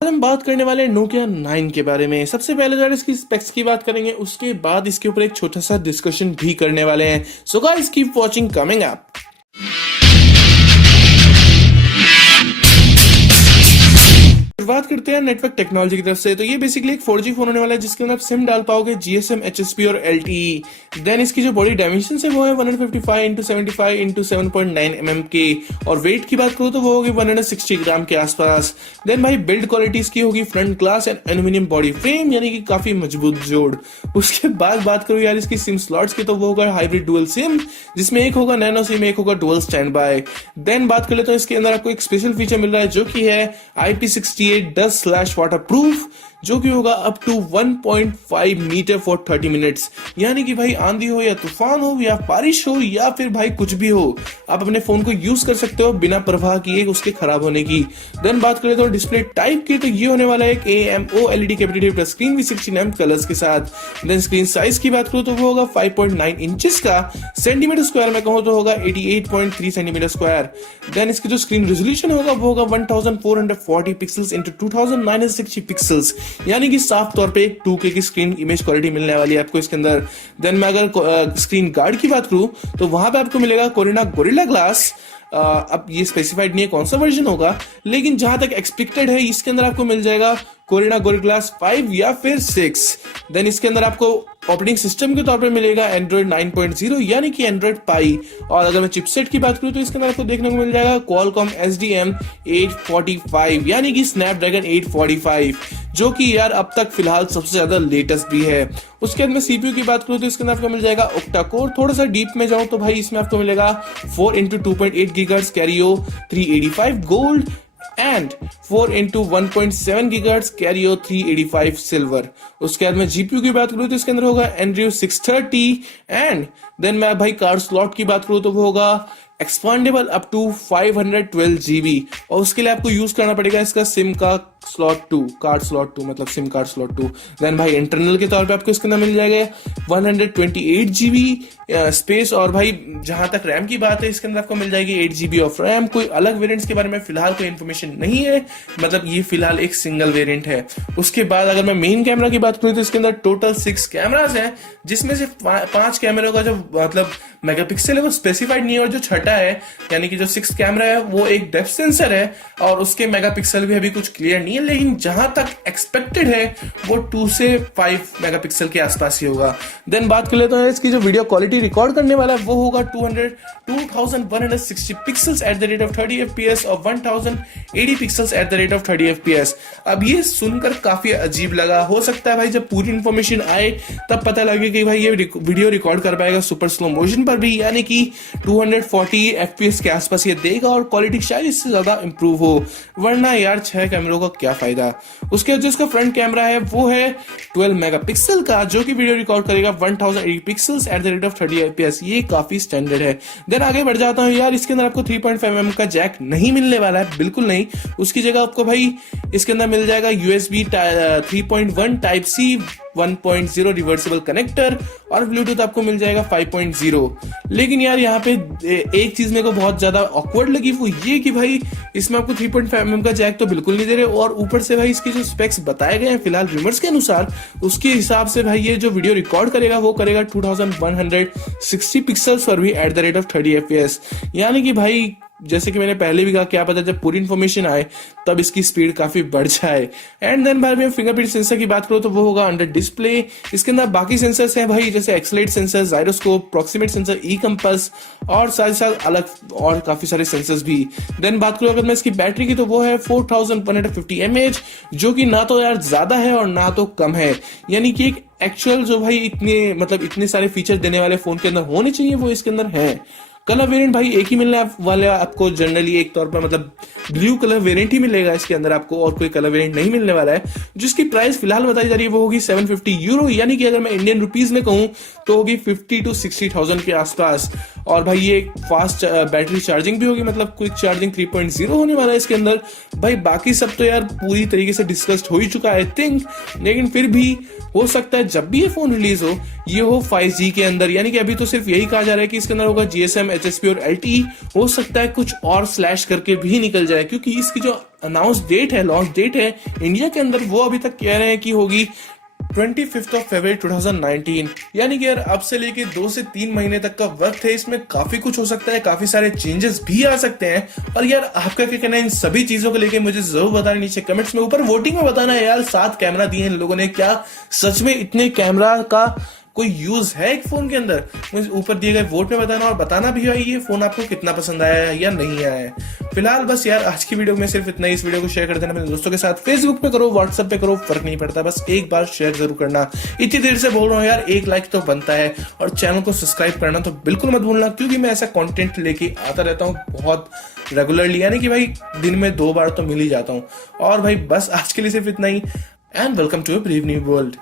हम बात करने वाले हैं नोकिया 9 के बारे में। सबसे पहले जो है इसकी स्पेक्स की बात करेंगे, उसके बाद इसके ऊपर एक छोटा सा डिस्कशन भी करने वाले हैं। So guys keep watching coming up. बात करते हैं नेटवर्क टेक्नोलॉजी की तरफ से, तो ये बेसिकली एक 4G फोन होने वाला है जिसके अंदर आप सिम डाल पाओगे GSM, HSP और LTE। देन इसकी जो बॉडी डायमेंशन है वो है 155x75x7.9 mm के, और वेट की बात करूँ तो वो होगी 160 ग्राम के आसपास। देन भाई बिल्ड क्वालिटी इसकी होगी front glass and aluminium body frame, यानी कि काफी मजबूत जोड़। उसके बाद बात करूँ यार इसकी सिम स्लॉट्स की, तो वो होगा हाइब्रिड डुअल सिम, जिसमें एक होगा नैनो सिम, एक होगा डुअल स्टैंड बाय। देन बात कर लेते हैं इसके अंदर आपको एक स्पेशल फीचर मिल रहा है जो कि है IP68 dust slash water proof, जो कि होगा up to 1.5 metre for 30 minutes. यानी कि भाई आंधी हो या तूफान हो या बारिश हो या फिर भाई कुछ भी हो, आप अपने फोन को यूज कर सकते हो बिना परवाह किए उसके खराब होने की। देन बात करें तो डिस्प्ले टाइप की, तो ये होने वाला है एक AMOLED capacitive touch screen with 16 colours के साथ। देन स्क्रीन साइज की बात करूं तो वो होगा 5.9 इंचेस का, सेंटीमीटर स्क्वायर में कहूं तो होगा 88.3 सेंटीमीटर स्क्वायर। देन इसकी जो स्क्रीन रेजोल्यूशन होगा वो होगा 1440 पिक्सल्स इंटू 2960 पिक्सल्स, यानी कि साफ तौर पे 2K की स्क्रीन इमेज क्वालिटी मिलने वाली है आपको इसके अंदर। देन मैं अगर स्क्रीन गार्ड की बात करूं तो वहां पे आपको मिलेगा कोरिना गोरिल्ला ग्लास। अब ये स्पेसिफाइड नहीं है कौन सा वर्जन होगा, लेकिन जहां तक एक्सपेक्टेड है इसके अंदर आपको मिल जाएगा कोरिना गोरिल्ला ग्लास 5 या फिर 6। देन इसके अंदर आपको ऑपरेटिंग सिस्टम के तौर पे मिलेगा एंड्रॉइड 9.0 यानी कि एंड्रॉइड पाई। और अगर मैं चिपसेट की बात करूं तो इसके अंदर आपको देखने को मिल जाएगा क्वालकॉम SDM 845 यानी कि स्नैपड्रैगन 845, जो कि यार अब तक फिलहाल सबसे ज्यादा लेटेस्ट भी है। उसके बाद में CPU की बात करूं तो इसके अंदर आपको मिल जाएगा ऑक्टा कोर। थोड़ा सा डीप में जाऊं तो भाई इसमें आपको मिलेगा 4x2.8 GHz Cairo 385 gold and 4x1.7 GHz Cairo 385 silver. उसके बाद में GPU की बात करूं तो इसके अंदर होगा Adreno 630 एंड देन मैं भाई कार्ड स्लॉट की बात करूं तो वो होगा एक्सपांडेबल अप टू 512 GB, और उसके लिए आपको यूज करना पड़ेगा इसका सिम का स्लॉट 2, कार्ड स्लॉट 2 मतलब सिम कार्ड स्लॉट 2। देन भाई इंटरनल के तौर पे आपको इसके अंदर मिल जाएगा 128 GB स्पेस, और भाई जहां तक रैम की बात है इसके अंदर आपको मिल जाएगी 8 GB ऑफ रैम। कोई अलग वेरिएंट्स के बारे में फिलहाल कोई इन्फॉर्मेशन नहीं है, मतलब ये फिलहाल एक सिंगल वेरिएंट है। उसके बाद अगर मैं मेन कैमरा की बात करूं तो इसके अंदर टोटल 6 कैमरास हैं, जिसमें से 5 कैमरे का जो मतलब मेगापिक्सल है वो स्पेसिफाइड नहीं है, और जो छठा है यानी कि जो 6th कैमरा है वो एक डेप्थ सेंसर है और उसके मेगापिक्सल भी अभी कुछ क्लियर नहीं है, लेकिन जहां तक एक्सपेक्टेड है वो 2 से 5 मेगापिक्सल के आसपास ही होगा। देन बात कर लेते हैं इसकी जो वीडियो क्वालिटी रिकॉर्ड करने वाला है वो होगा 2160 pixels at the rate of 30 FPS और 1080 pixels at the rate of 30 FPS। अब ये सुनकर काफी अजीब लगा, हो सकता है भाई जब पूरी इंफॉर्मेशन आए तब पता लगे कि भाई ये वीडियो रिकॉर्ड कर पाएगा सुपर स्लो मोशन पर भी, यानी कि 240 FPS के आसपास ये देगा और क्वालिटी शायद इससे ज्यादा इंप्रूव हो, वरना यार 6 कैमरों का क्या फायदा। उसके बाद जो इसका फ्रंट कैमरा है वो है 12 मेगापिक्सल का, जो कि वीडियो रिकॉर्ड करेगा 1080 pixels at the rate of 30 FPS। ये काफी स्टैंडर्ड है। देन आगे बढ़ जाता हूं यार, इसके अंदर आपको 3.5 mm का जैक नहीं मिलने वाला है, बिल्कुल नहीं। उसकी जगह आपको भाई इसके अंदर मिल जाएगा USB 3.1 type C 1.0 reversible connector, और ब्लूटूथ आपको मिल जाएगा 5.0। लेकिन यार यहाँ पे एक चीज मेरे को बहुत ज्यादा ऑकवर्ड लगी, वो ये कि भाई इसमें आपको 3.5 mm का जैक तो बिल्कुल नहीं दे रहे, और ऊपर से भाई इसके जो स्पेक्स बताए गए हैं फिलहाल रूमर्स के अनुसार, उसके हिसाब से भाई ये जो वीडियो रिकॉर्ड करेगा वो करेगा 2160 पिक्सल्स पर भी at the rate of 30 FPS। यानी कि भाई जैसे कि मैंने पहले भी कहा, क्या पता जब पूरी इन्फॉर्मेशन आए तब इसकी स्पीड काफी बढ़ जाए। एंड देन भाई मैं फिंगरप्रिंट सेंसर की बात करूं तो वो होगा अंडर डिस्प्ले। इसके अंदर बाकी सेंसर्स हैं भाई, जैसे एक्सलेट सेंसर, जायरोस्कोप, प्रॉक्सिमेट सेंसर, ई कंपस और साथ साथ अलग और काफी सारे सेंसर्स भी। देन बात करूं अगर मैं इसकी बैटरी की तो वो है 4150 mAh, जो कि ना तो यार ज्यादा है और ना तो कम है, यानी कि एक एक्चुअल जो भाई इतने सारे फीचर देने वाले फोन के अंदर होने चाहिए वो इसके अंदर है। कलर वेरिएंट भाई एक ही मिलने वाला आपको, जनरली एक तौर पर मतलब ब्लू कलर वेरिएंट ही मिलेगा इसके अंदर आपको, और कोई कलर वेरिएंट नहीं मिलने वाला है। जिसकी प्राइस फिलहाल बताई जा रही है वो होगी 750 यूरो, यानी कि अगर मैं इंडियन रुपीज में कहूं तो होगी 50 to 60,000 के आसपास। और भाई ये फास्ट बैटरी चार्जिंग भी होगी, मतलब क्विक चार्जिंग 3.0 होने वाला है इसके अंदर। भाई बाकी सब तो यार पूरी तरीके से डिस्कस्ड हो ही चुका है आई थिंक, लेकिन फिर भी हो सकता है जब भी ये फोन रिलीज हो ये हो 5G के अंदर, यानी कि अभी तो सिर्फ यही कहा जा रहा है कि इसके अंदर होगा GSM, HSP और LTE। हो सकता है कुछ और स्लैश करके भी निकल जाए, क्योंकि इसकी जो अनाउंस डेट है, लॉन्च डेट है इंडिया के अंदर, वो अभी तक कह रहे हैं कि होगी 25 फरवरी 2019। यानी कि यार अब से लेके 2 से 3 महीने तक का वक्त है, इसमें काफी कुछ हो सकता है, काफी सारे चेंजेस भी आ सकते हैं। और यार आपका क्या कहना है इन सभी चीजों को लेके मुझे जरूर बताना नीचे कमेंट्स में, ऊपर वोटिंग में बताना है यार। 7 कैमरा दिए इन लोगों ने, क्या सच में इतने कैमरा का कोई यूज है एक फोन के अंदर? मुझे ऊपर दिए गए वोट में बताना, और बताना भी भाई ये फोन आपको कितना पसंद आया है या नहीं आया है। फिलहाल बस यार आज की वीडियो में सिर्फ इतना ही। इस वीडियो को शेयर कर देना अपने दोस्तों के साथ, फेसबुक पे करो, व्हाट्सएप पे करो, फर्क नहीं पड़ता, बस एक बार शेयर जरूर करना। इतनी देर से बोल रहा हूँ यार, एक लाइक तो बनता है, और चैनल को सब्सक्राइब करना तो बिल्कुल मत भूलना, क्योंकि मैं ऐसा कंटेंट लेके आता रहता हूँ बहुत रेगुलरली, यानी कि भाई दिन में 2 बार तो मिल ही जाता हूँ। और भाई बस आज के लिए सिर्फ इतना ही, and welcome to a brave new world.